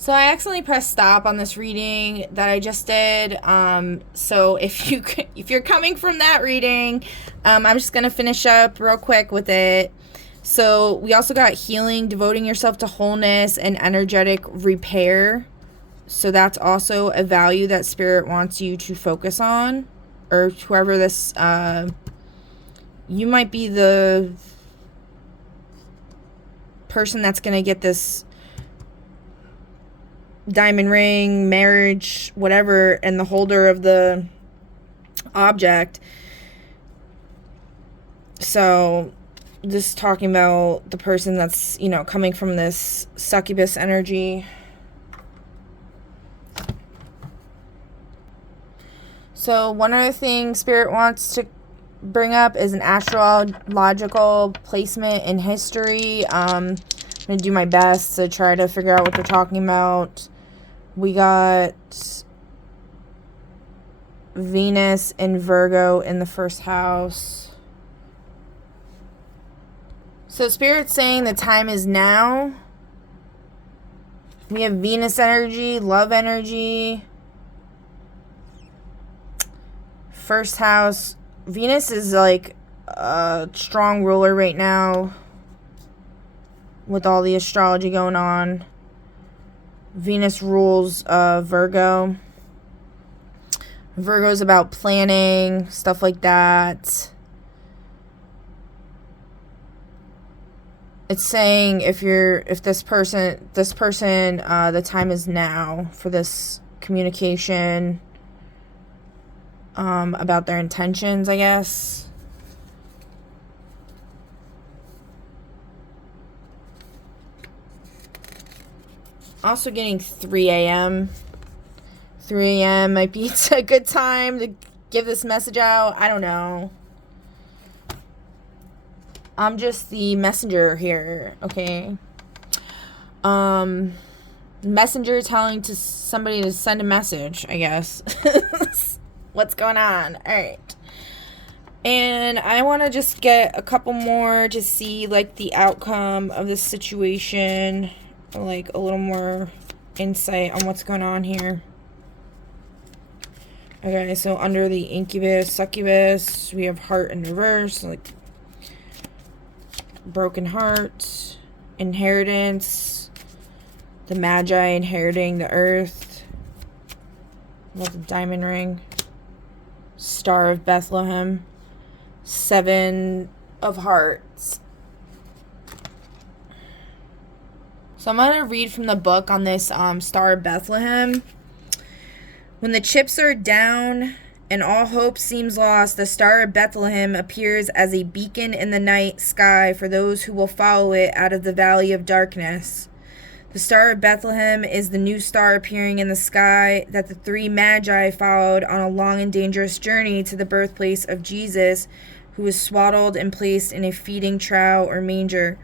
So I accidentally pressed stop on this reading that I just did. So if you're coming from that reading, I'm just gonna finish up real quick with it. So we also got healing, devoting yourself to wholeness and energetic repair. So that's also a value that Spirit wants you to focus on, or whoever this. You might be the person that's gonna get this diamond ring, marriage, whatever, and the holder of the object. So just talking about the person that's, coming from this succubus energy. So one other thing Spirit wants to bring up is an astrological placement in history. I'm going to do my best to try to figure out what they're talking about. We got Venus and Virgo in the first house. So Spirit's saying the time is now. We have Venus energy, love energy. First house. Venus is like a strong ruler right now with all the astrology going on. Venus rules Virgo. Virgo's about planning, stuff like that. It's saying if this person, the time is now for this communication about their intentions, I guess. Also getting 3 a.m. 3 a.m. might be a good time to give this message out. I don't know. I'm just the messenger here, okay? Messenger telling to somebody to send a message, I guess. What's going on? All right. And I want to just get a couple more to see, like, the outcome of this situation. Like, a little more insight on what's going on here. Okay, so under the incubus, succubus, we have heart in reverse, like broken heart, inheritance, the magi inheriting the earth, love the diamond ring, Star of Bethlehem, 7 of hearts. So I'm going to read from the book on this Star of Bethlehem. When the chips are down and all hope seems lost, the Star of Bethlehem appears as a beacon in the night sky for those who will follow it out of the valley of darkness. The Star of Bethlehem is the new star appearing in the sky that the 3 magi followed on a long and dangerous journey to the birthplace of Jesus, who was swaddled and placed in a feeding trough or manger.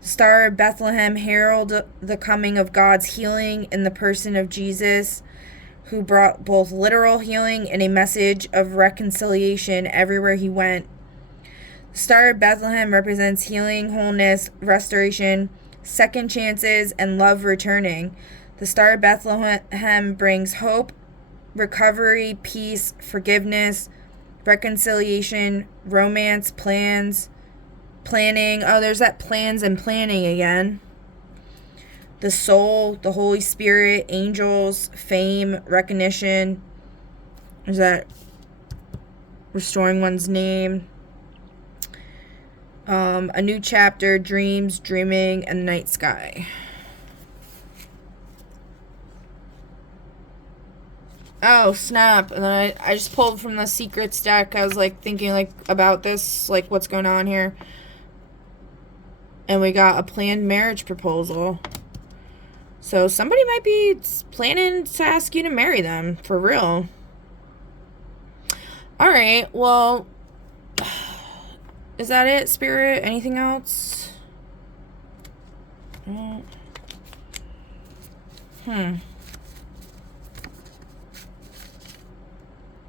The Star of Bethlehem heralded the coming of God's healing in the person of Jesus, who brought both literal healing and a message of reconciliation everywhere he went. The Star of Bethlehem represents healing, wholeness, restoration, second chances, and love returning. The Star of Bethlehem brings hope, recovery, peace, forgiveness, reconciliation, romance, planning. Oh, there's that plans and planning again. The soul, the Holy Spirit, angels, fame, recognition. Is that restoring one's name? A new chapter, dreams, dreaming, and the night sky. Oh, snap. And then I just pulled from the secrets deck. I was like thinking like about this, like what's going on here. And we got a planned marriage proposal. So somebody might be planning to ask you to marry them, for real. Alright, well, is that it, Spirit? Anything else?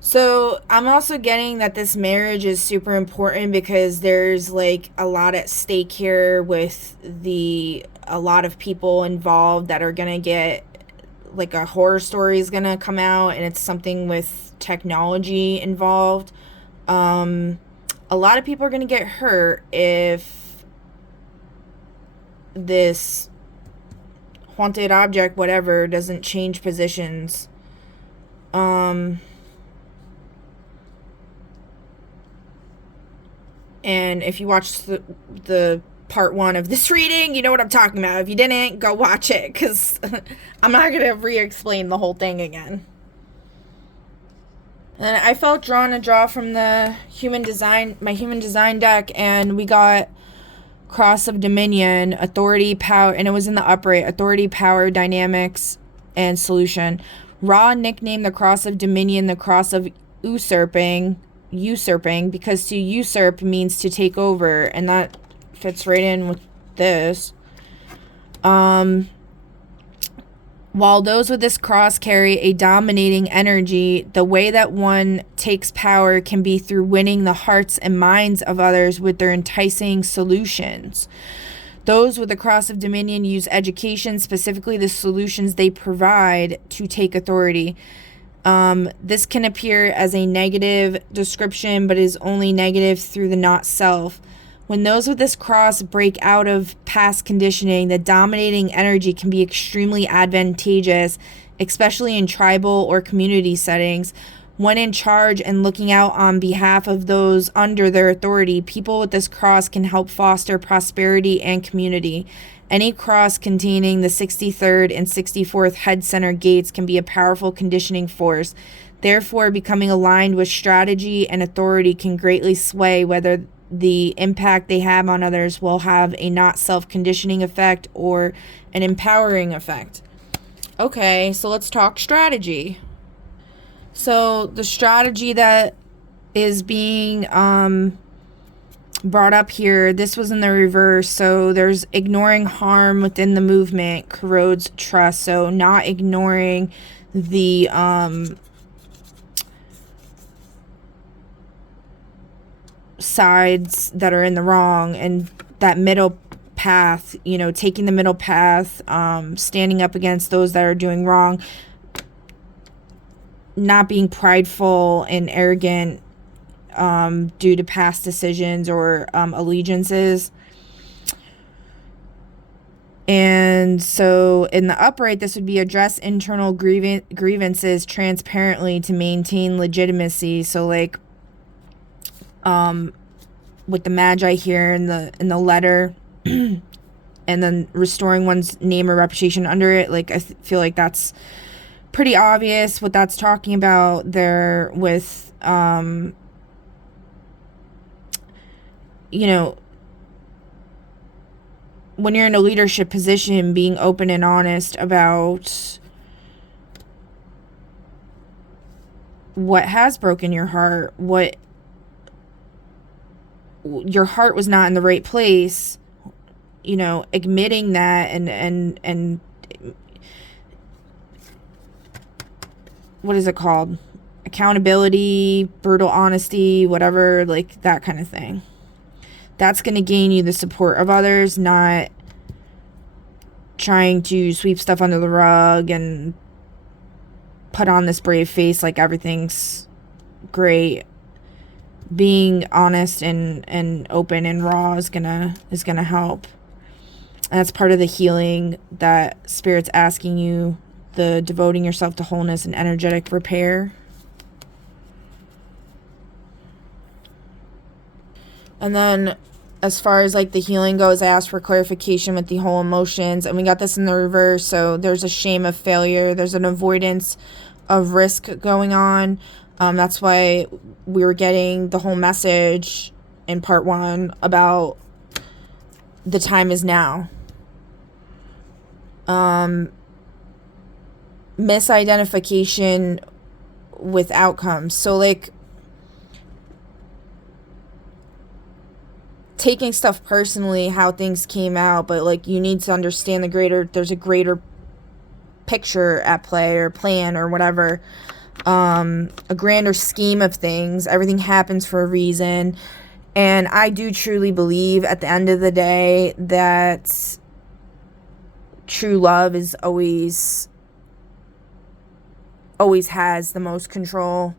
So I'm also getting that this marriage is super important because there's like a lot at stake here with a lot of people involved that are gonna get like a horror story is gonna come out, and it's something with technology involved. A lot of people are gonna get hurt if this haunted object, whatever, doesn't change positions. And if you watch the part 1 of this reading, you know what I'm talking about. If you didn't, go watch it, because I'm not going to re-explain the whole thing again. And I felt drawn to draw from my human design deck, and we got Cross of Dominion, authority, power, and it was in the upright, authority, power, dynamics, and solution. Ra nicknamed the Cross of Dominion the Cross of usurping, because to usurp means to take over, and that fits right in with this. While those with this cross carry a dominating energy, the way that one takes power can be through winning the hearts and minds of others with their enticing solutions. Those with the Cross of Dominion use education, specifically the solutions they provide, to take authority. This can appear as a negative description, but is only negative through the not self. When those with this cross break out of past conditioning, the dominating energy can be extremely advantageous, especially in tribal or community settings. When in charge and looking out on behalf of those under their authority, people with this cross can help foster prosperity and community. Any cross containing the 63rd and 64th head center gates can be a powerful conditioning force. Therefore, becoming aligned with strategy and authority can greatly sway whether the impact they have on others will have a not self-conditioning effect or an empowering effect. Okay, so let's talk strategy. So the strategy that is being brought up here, this was in the reverse. So there's ignoring harm within the movement corrodes trust. So not ignoring the sides that are in the wrong, and that middle path, taking the middle path, standing up against those that are doing wrong, not being prideful and arrogant due to past decisions or allegiances. And so in the upright, this would be address internal grievances transparently to maintain legitimacy. So like with the Magi here in the letter, and then restoring one's name or reputation under it, like I feel like that's pretty obvious what that's talking about there with when you're in a leadership position, being open and honest about what has broken your heart, what your heart was not in the right place, admitting that and what is it called? Accountability, brutal honesty, whatever, like that kind of thing. That's going to gain you the support of others, not trying to sweep stuff under the rug and put on this brave face like everything's great. Being honest and open and raw is gonna help. And that's part of the healing that Spirit's asking you, the devoting yourself to wholeness and energetic repair. And then as far as like the healing goes, I asked for clarification with the whole emotions, and we got this in the reverse. So there's a shame of failure, there's an avoidance of risk going on. That's why we were getting the whole message in part 1 about the time is now. Misidentification with outcomes. So like taking stuff personally, how things came out, but like you need to understand there's a greater picture at play or plan or whatever. A grander scheme of things. Everything happens for a reason. And I do truly believe at the end of the day that true love is always always has the most control.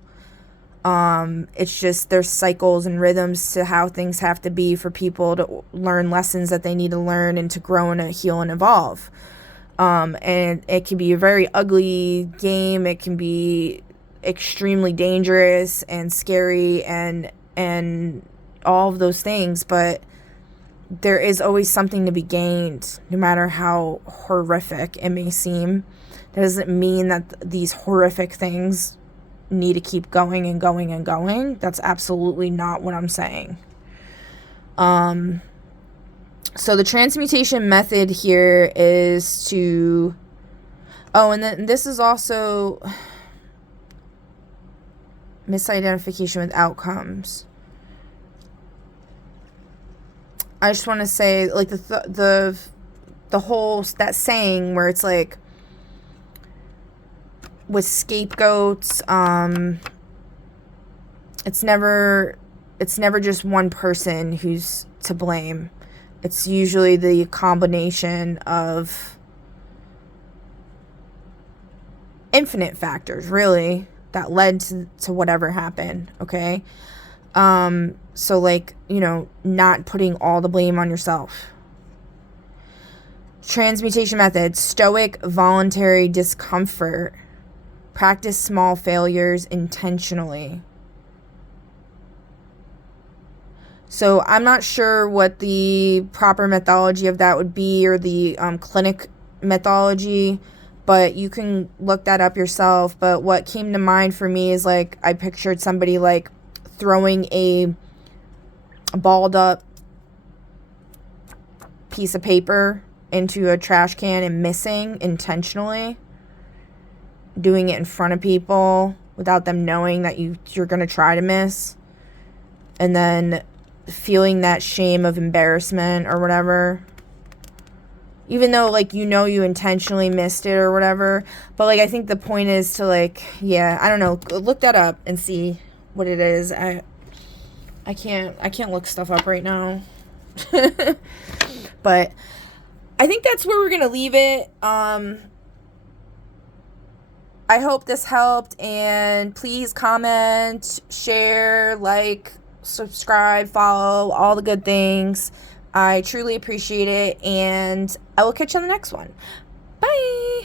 It's just there's cycles and rhythms to how things have to be for people to learn lessons that they need to learn and to grow and heal and evolve. And it can be a very ugly game. It can be extremely dangerous and scary and all of those things, but there is always something to be gained, no matter how horrific it may seem. That doesn't mean that these horrific things need to keep going and going and going. That's absolutely not what I'm saying. So the transmutation method here is to... Oh, and then this is also misidentification with outcomes. I just want to say, like, the whole, that saying where it's like, with scapegoats, it's never just one person who's to blame. It's usually the combination of infinite factors, really, that led to whatever happened, okay? So, like, you know, not putting all the blame on yourself. Transmutation method: stoic, voluntary discomfort. Practice small failures intentionally. So I'm not sure what the proper methodology of that would be, or the clinic methodology, but you can look that up yourself. But what came to mind for me is, like, I pictured somebody, like, throwing a balled up piece of paper into a trash can and missing intentionally, doing it in front of people without them knowing that you're going to try to miss, and then feeling that shame of embarrassment or whatever, even though, like, you know, you intentionally missed it or whatever. But, like, I think the point is to, like, yeah, I don't know, look that up and see what it is. I can't look stuff up right now. But I think that's where we're gonna leave it. I hope this helped, and please comment, share, like, subscribe, follow, all the good things. I truly appreciate it, and I will catch you on the next one. Bye.